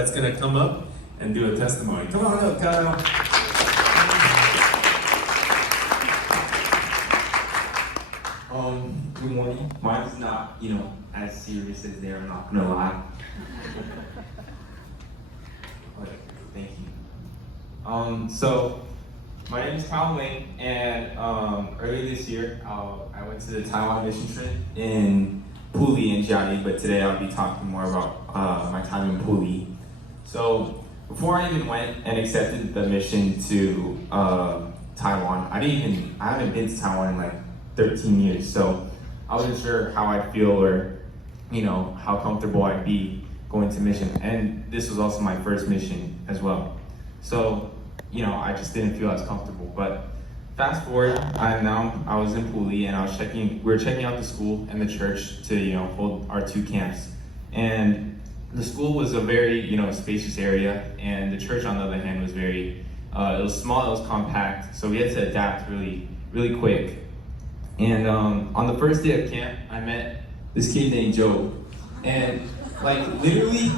That's gonna come up and do a testimony. Come on up, Kyle. Good morning. Mine's not, as serious as they're, I'm not gonna lie. Okay, thank you. So my name is Kyle Wayne, and earlier this year, I went to the Taiwan mission trip in Puli and Jiayi, but today I'll be talking more about my time in Puli. So before I even went and accepted the mission to Taiwan, I haven't been to Taiwan in like 13 years, so I wasn't sure how I'd feel or how comfortable I'd be going to mission. And this was also my first mission as well, so I just didn't feel as comfortable. But fast forward, I was in Puli, and we were checking out the school and the church to hold our two camps. And the school was a very spacious area, and the church on the other hand was very it was small, it was compact, so we had to adapt really quick. And on the first day of camp, I met this kid named Joe, and literally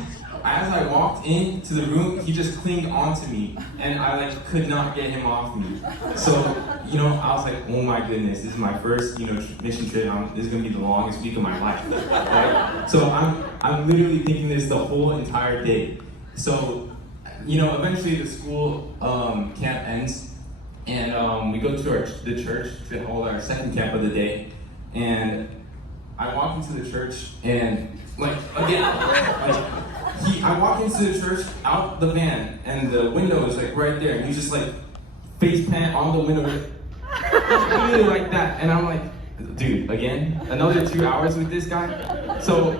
as I walked into the room, he just clinged onto me, and I could not get him off me. So I was like, oh my goodness, this is my first mission trip. This is gonna be the longest week of my life, right? So I'm literally thinking this the whole entire day. So eventually the school camp ends, and we go to the church to hold our second camp of the day. And I walk into the church, and I walk into the church out the van, and the window is right there, and he's just face plant on the window, literally like that. And I'm like, dude, again, another 2 hours with this guy. So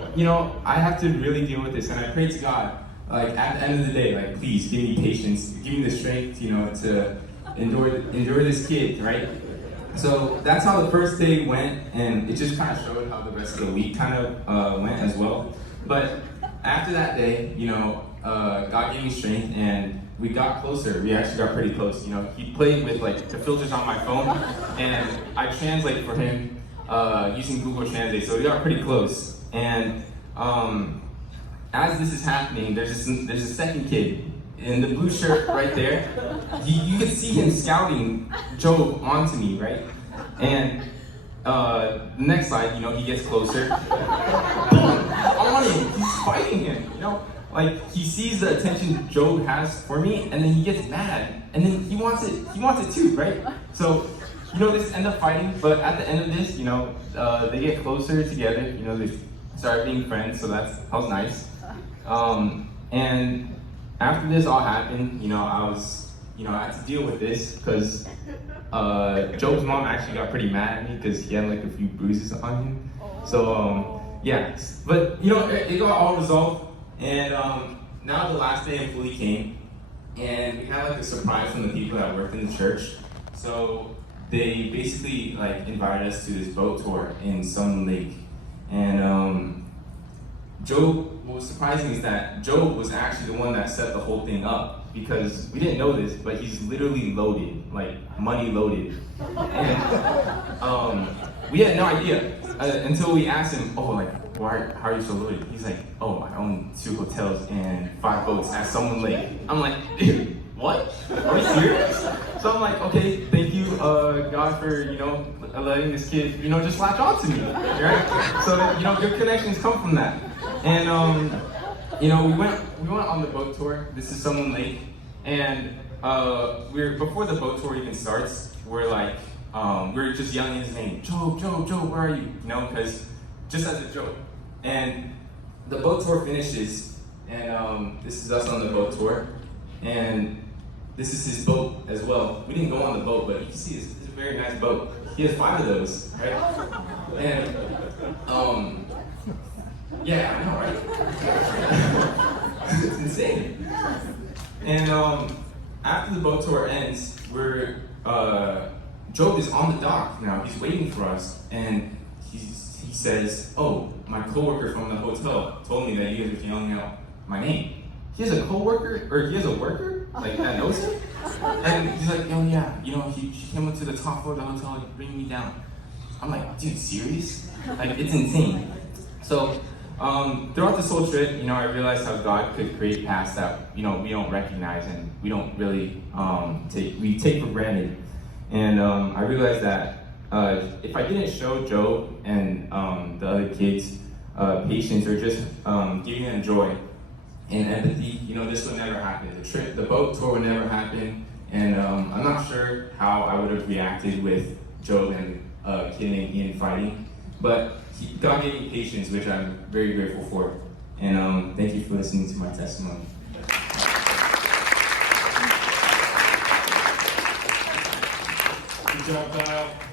I have to really deal with this, and I pray to God, at the end of the day, please give me patience, give me the strength, to endure this kid, right? So that's how the first day went, and it just kind of showed how the rest of the week kind of went as well. But after that day, God gave me strength, and we got closer. We actually got pretty close. He played with the filters on my phone, and I translate for him using Google Translate. So we got pretty close. And as this is happening, there's a second kid in the blue shirt right there. You can see him scouting Joe onto me, right? And the next slide, he gets closer. Boom! On him, he's fighting him. He sees the attention Joe has for me, and then he gets mad, and then he wants it too, right? So they just end up fighting. But at the end of this, they get closer together. They start being friends, so that was nice. And after this all happened, I had to deal with this because Joe's mom actually got pretty mad at me because he had a few bruises on him. So yeah, but it got all resolved, and now the last day in Puli came, and we had a surprise from the people that worked in the church. So they basically invited us to this boat tour in Sun Lake, and what was surprising is that Joe was actually the one that set the whole thing up, because we didn't know this, but he's literally loaded, money loaded. And we had no idea until we asked him, how are you so loaded? He's like, I own 2 hotels and 5 boats at Sun Lake. I'm like, dude, what? Are you serious? So I'm like, okay, thank you, God, for, letting this kid, just latch on to me, right? So, good connections come from that. And, we went on the boat tour. This is Sun Lake. And before the boat tour even starts, we're just yelling his name, Joe, where are you? Because just as a joke. And the boat tour finishes, and this is us on the boat tour. And this is his boat as well. We didn't go on the boat, but you can see it's a very nice boat. He has 5 of those, right? And yeah, I know, right? It's insane. And after the boat tour ends, Job is on the dock now. He's waiting for us, and he says, my coworker from the hotel told me that you guys are yelling out my name. He has a coworker, or he has a worker that knows him? And he's like, yeah, she came up to the top floor of the hotel and bring me down. I'm like, dude, serious? It's insane. So throughout this whole trip, I realized how God could create paths that, we don't recognize and we don't really take for granted. And I realized that if I didn't show Joe and the other kids patience or just giving them joy and empathy, this would never happen. The boat tour would never happen. And I'm not sure how I would have reacted with Joe and Kid and Ian fighting, but God gave me patience, which I'm very grateful for. And thank you for listening to my testimony. Good job, Kyle.